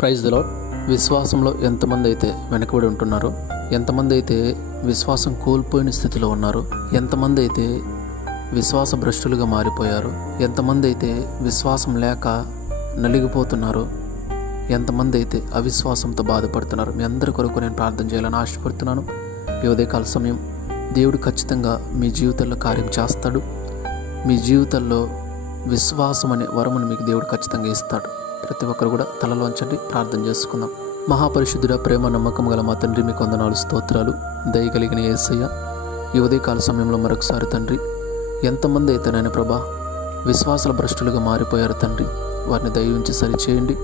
Praise దిలో విశ్వాసంలో ఎంతమంది అయితే వెనకబడి ఉంటున్నారో ఎంతమంది అయితే విశ్వాసం కోల్పోయిన స్థితిలో ఉన్నారు ఎంతమంది అయితే విశ్వాస భ్రష్టులుగా మారిపోయారు ఎంతమంది అయితే విశ్వాసం లేక నలిగిపోతున్నారు ఎంతమంది అయితే అవిశ్వాసంతో బాధపడుతున్నారు మీ అందరి కొరకు నేను ప్రార్థన చేయాలని ఆశపడుతున్నాను. ఈ ఉదయకాల సమయం దేవుడు ఖచ్చితంగా మీ జీవితంలో కార్యం చేస్తాడు. మీ జీవితంలో విశ్వాసం అనే వరమును మీకు దేవుడు ఖచ్చితంగా ఇస్తాడు. ప్రతి ఒక్కరు కూడా తలలోంచండి ప్రార్థన చేసుకుందాం. మహాపరిశుద్ధుడ ప్రేమ నమ్మకం గల మా తండ్రి మీకు వందనాలు స్తోత్రాలు. దయ కలిగిన యేసయ్య ఈ ఉదయకాల సమయంలో మరొకసారి తండ్రి. ఎంతమంది అయితే నేను ప్రభా విశ్వాసాల భ్రష్టులుగా మారిపోయారు తండ్రి. వారిని దయవించి సరిచేయండి.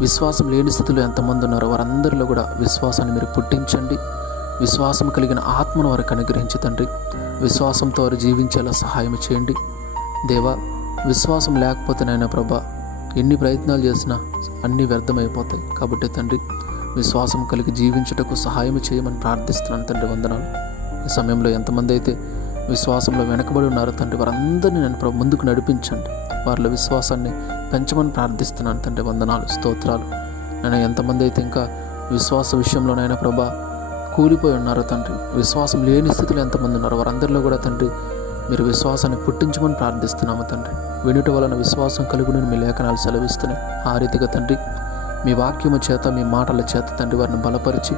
విశ్వాసం లేని స్థితిలో ఎంతమంది ఉన్నారో వారందరిలో కూడా విశ్వాసాన్ని మీరు పుట్టించండి. విశ్వాసం కలిగిన ఆత్మను వారికి అనుగ్రహించి తండ్రి. విశ్వాసంతో వారు జీవించేలా సహాయం చేయండి. దేవా విశ్వాసం లేకపోతే నాయన ప్రభా ఎన్ని ప్రయత్నాలు చేసినా అన్నీ వ్యర్థమైపోతాయి. కాబట్టి తండ్రి విశ్వాసం కలిగి జీవించుటకు సహాయం చేయమని ప్రార్థిస్తున్నాను తండ్రి వందనాలు. ఈ సమయంలో ఎంతమంది అయితే విశ్వాసంలో వెనకబడి ఉన్నారో తండ్రి వారందరినీ నేను ముందుకు నడిపించండి. వారిలో విశ్వాసాన్ని పెంచమని ప్రార్థిస్తున్నాను తండ్రి వందనాలు స్తోత్రాలు. నేను ఎంతమంది అయితే ఇంకా విశ్వాస విషయంలోనైనా ప్రభా కూలిపోయి ఉన్నారో తండ్రి విశ్వాసం లేని స్థితిలో ఎంతమంది ఉన్నారో వారందరిలో కూడా తండ్రి మీరు విశ్వాసాన్ని పుట్టించమని ప్రార్థిస్తున్నాము తండ్రి. వినుట వలన విశ్వాసం కలుగునని మీ లేఖనాలు సెలవిస్తున్నాయి. ఆ రీతిగా తండ్రి మీ వాక్యము చేత మీ మాటల చేత తండ్రి వారిని బలపరిచి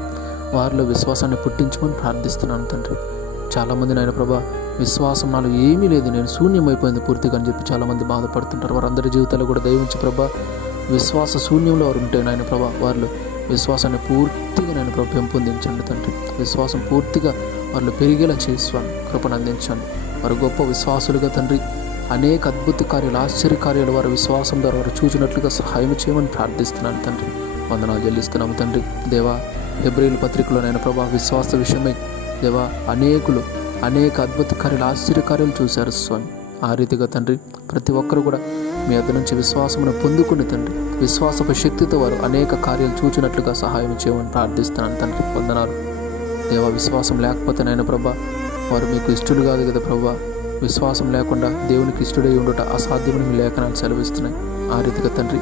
వారిలో విశ్వాసాన్ని పుట్టించమని ప్రార్థిస్తున్నాను తండ్రి. చాలామంది నాయన ప్రభా విశ్వాసం నాలో ఏమీ లేదు నేను శూన్యమైపోయింది పూర్తిగా అని చెప్పి చాలామంది బాధపడుతుంటారు. వారందరి జీవితాల్లో కూడా దయవించి ప్రభా విశ్వాస శూన్యంలో వారు ఉంటే నాయన ప్రభా వారిలో విశ్వాసాన్ని పూర్తిగా నేను ప్రభు పెంపొందించండి తండ్రి. విశ్వాసం పూర్తిగా వాళ్ళు పెరిగేలా చేస్తాను కృపను అందించండి. వారు గొప్ప విశ్వాసులుగా తండ్రి. అనేక అద్భుత కార్యాలు ఆశ్చర్య కార్యాలు వారి విశ్వాసం ద్వారా వారు చూచినట్లుగా సహాయం చేయమని ప్రార్థిస్తున్నాను తండ్రి. వందనాలు చెల్లిస్తున్నాము తండ్రి. దేవా ఫిబ్రవరి పత్రికలో నేను ప్రభా విశ్వాస విషయమై దేవా అనేకులు అనేక అద్భుత కార్యాలు ఆశ్చర్య కార్యాలు చూశారు స్వామి. ఆ రీతిగా తండ్రి ప్రతి ఒక్కరు కూడా మీ వద్ద నుంచి విశ్వాసమును పొందుకుని తండ్రి విశ్వాసపు శక్తితో వారు అనేక కార్యాలు చూచినట్లుగా సహాయం చేయమని ప్రార్థిస్తున్నాను తండ్రి. వందనాలు. దేవా విశ్వాసం లేకపోతే నాయన ప్రభా వారు మీకు ఇష్టలు కాదు కదా ప్రభా విశ్వాసం లేకుండా దేవునికి ఇష్టడై ఉండట అసాధ్యమని మీ లేఖనాలు సెలవిస్తున్నాయి. ఆ రీతిగా తండ్రి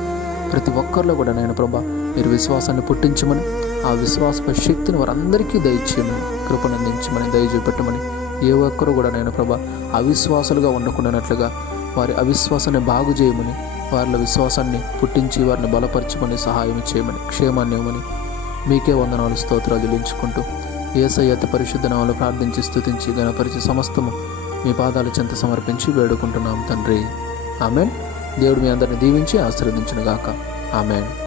ప్రతి ఒక్కరిలో కూడా నేను ప్రభా మీరు విశ్వాసాన్ని పుట్టించమని ఆ విశ్వాస శక్తిని వారందరికీ దయచేయమని కృపనందించమని దయ చూపెట్టమని ఏ ఒక్కరు కూడా నేను ప్రభా అవిశ్వాసాలుగా ఉండకుండానట్లుగా వారి అవిశ్వాసాన్ని బాగు చేయమని వారిలో విశ్వాసాన్ని పుట్టించి వారిని బలపరచమని సహాయం చేయమని క్షేమాన్ని ఇవ్వమని మీకే వందనాలు స్తోత్రాలు చెల్లించుకుంటూ ఏసయ్యత పరిశుద్ధ నామలు ప్రార్థించి స్థుతించి గణపరిచి సమస్తము మీ పాదాల చెంత సమర్పించి వేడుకుంటున్నాం తండ్రి. ఆమెన్. దేవుడు మీ అందరిని దీవించి ఆశీర్వదించునుగాక. ఆమెన్.